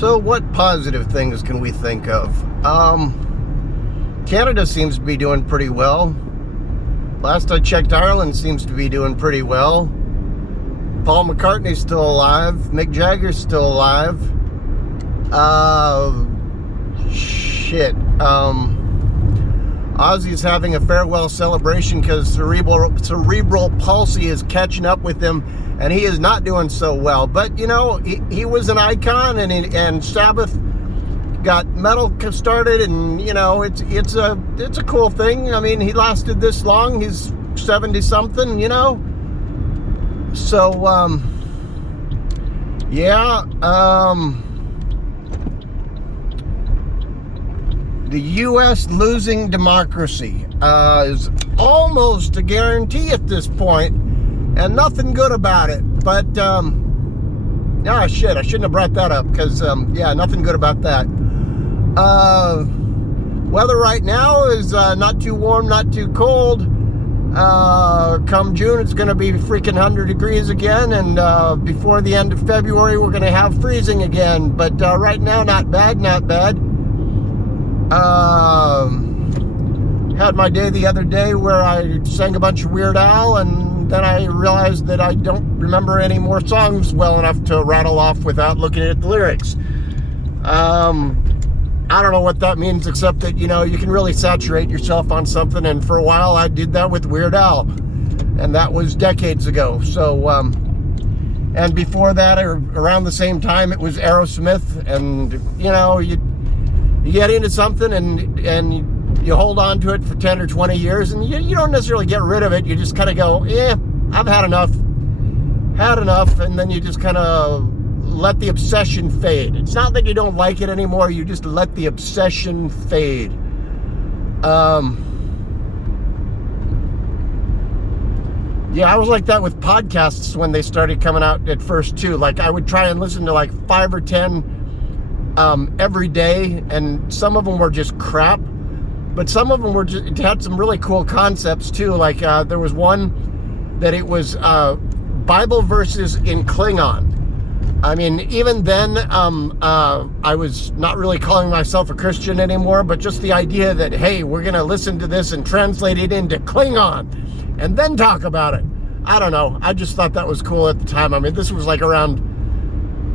So what positive things can we think of? Canada seems to be doing pretty well. Last I checked, Ireland seems to be doing pretty well. Paul McCartney's still alive. Mick Jagger's still alive. Ozzy's having a farewell celebration because cerebral palsy is catching up with him, and he is not doing so well. But you know, he was an icon, and Sabbath got metal started, and you know, it's a cool thing. I mean, he lasted this long. He's 70 something, you know. So the U.S. losing democracy is almost a guarantee at this point, and nothing good about it. But I shouldn't have brought that up because nothing good about that. Weather right now is not too warm, not too cold. Come June, it's going to be freaking 100 degrees again, and before the end of February, we're going to have freezing again. But right now, not bad. Had my day the other day where I sang a bunch of Weird Al, and then I realized that I don't remember any more songs well enough to rattle off without looking at the lyrics. I don't know what that means, except that, you know, you can really saturate yourself on something, and for a while I did that with Weird Al, and that was decades ago. So, and before that, or around the same time, it was Aerosmith, and, you know, you get into something and you hold on to it for 10 or 20 years, and you don't necessarily get rid of it. You just kind of go, I've had enough, and then you just kind of let the obsession fade. It's not that you don't like it anymore, you just let the obsession fade. I was like that with podcasts when they started coming out at first too. Like, I would try and listen to like 5 or 10 every day, and some of them were just crap, but some of them were just, it had some really cool concepts too. Like there was one that it was Bible verses in Klingon. I mean, even then, I was not really calling myself a Christian anymore, but just the idea that, hey, we're going to listen to this and translate it into Klingon and then talk about it. I don't know. I just thought that was cool at the time. I mean, this was like around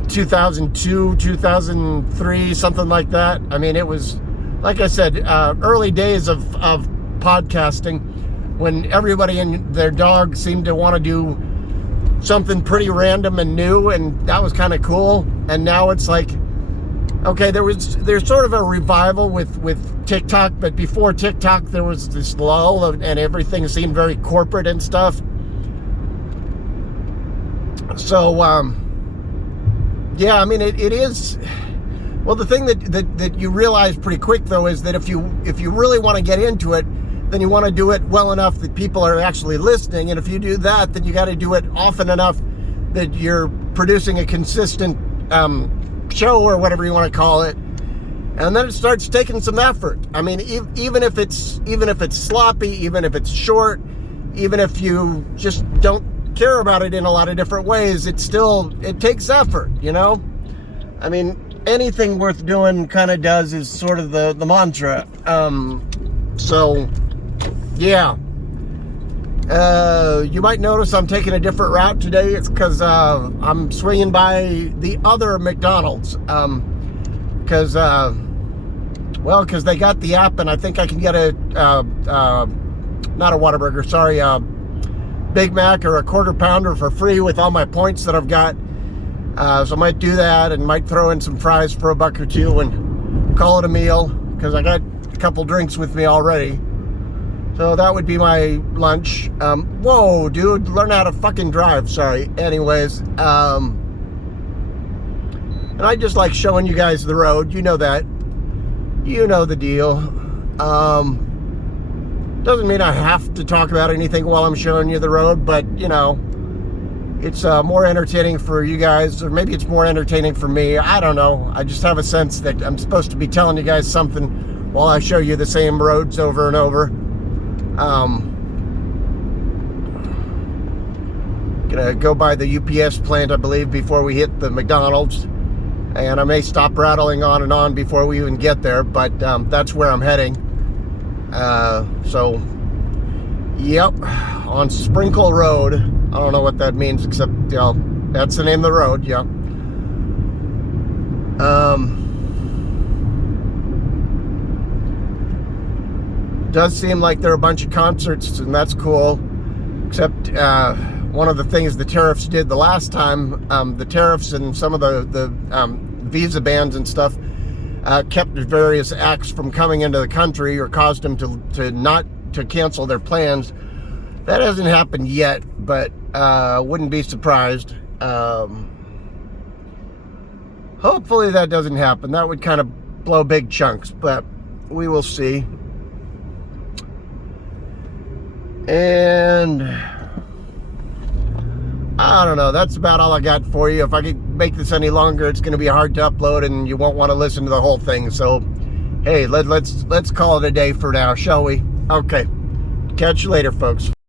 2002, 2003, something like that. I mean, it was, like I said, early days of podcasting, when everybody and their dog seemed to want to do something pretty random and new, and that was kind of cool. And now it's like, okay, there's sort of a revival with TikTok, but before TikTok there was this lull and everything seemed very corporate and stuff. So I mean, it is, well, the thing that you realize pretty quick though is that if you really want to get into it, then you want to do it well enough that people are actually listening. And if you do that, then you got to do it often enough that you're producing a consistent show, or whatever you want to call it. And then it starts taking some effort. I mean, even if it's sloppy, even if it's short, even if you just don't care about it in a lot of different ways, it takes effort, you know? I mean, anything worth doing kind of does is sort of the mantra. You might notice I'm taking a different route today. It's because I'm swinging by the other McDonald's. Because they got the app, and I think I can get not a Whataburger, sorry, Big Mac or a quarter pounder for free with all my points that I've got. So I might do that, and might throw in some fries for $1 or $2 and call it a meal, because I got a couple drinks with me already. So that would be my lunch. Whoa, dude, learn how to fucking drive. Sorry. Anyways, and I just like showing you guys the road. You know that. You know the deal. Doesn't mean I have to talk about anything while I'm showing you the road, but, you know, it's more entertaining for you guys, or maybe it's more entertaining for me. I don't know. I just have a sense that I'm supposed to be telling you guys something while I show you the same roads over and over. Gonna go by the UPS plant, I believe, before we hit the McDonald's. And I may stop rattling on and on before we even get there, but that's where I'm heading. So, yep, on Sprinkle Road. I don't know what that means, except, you know, that's the name of the road, yeah. Does seem like there are a bunch of concerts, and that's cool. Except one of the things the Tariffs did the last time, the Tariffs and some of the Visa bans and stuff kept various acts from coming into the country or caused them to cancel their plans. That hasn't happened yet, but wouldn't be surprised. Hopefully that doesn't happen. That would kind of blow big chunks, but we will see. And I don't know, that's about all I got for you. If I could make this any longer, it's going to be hard to upload and you won't want to listen to the whole thing. So hey, let's call it a day for now, shall we? Okay, catch you later, folks.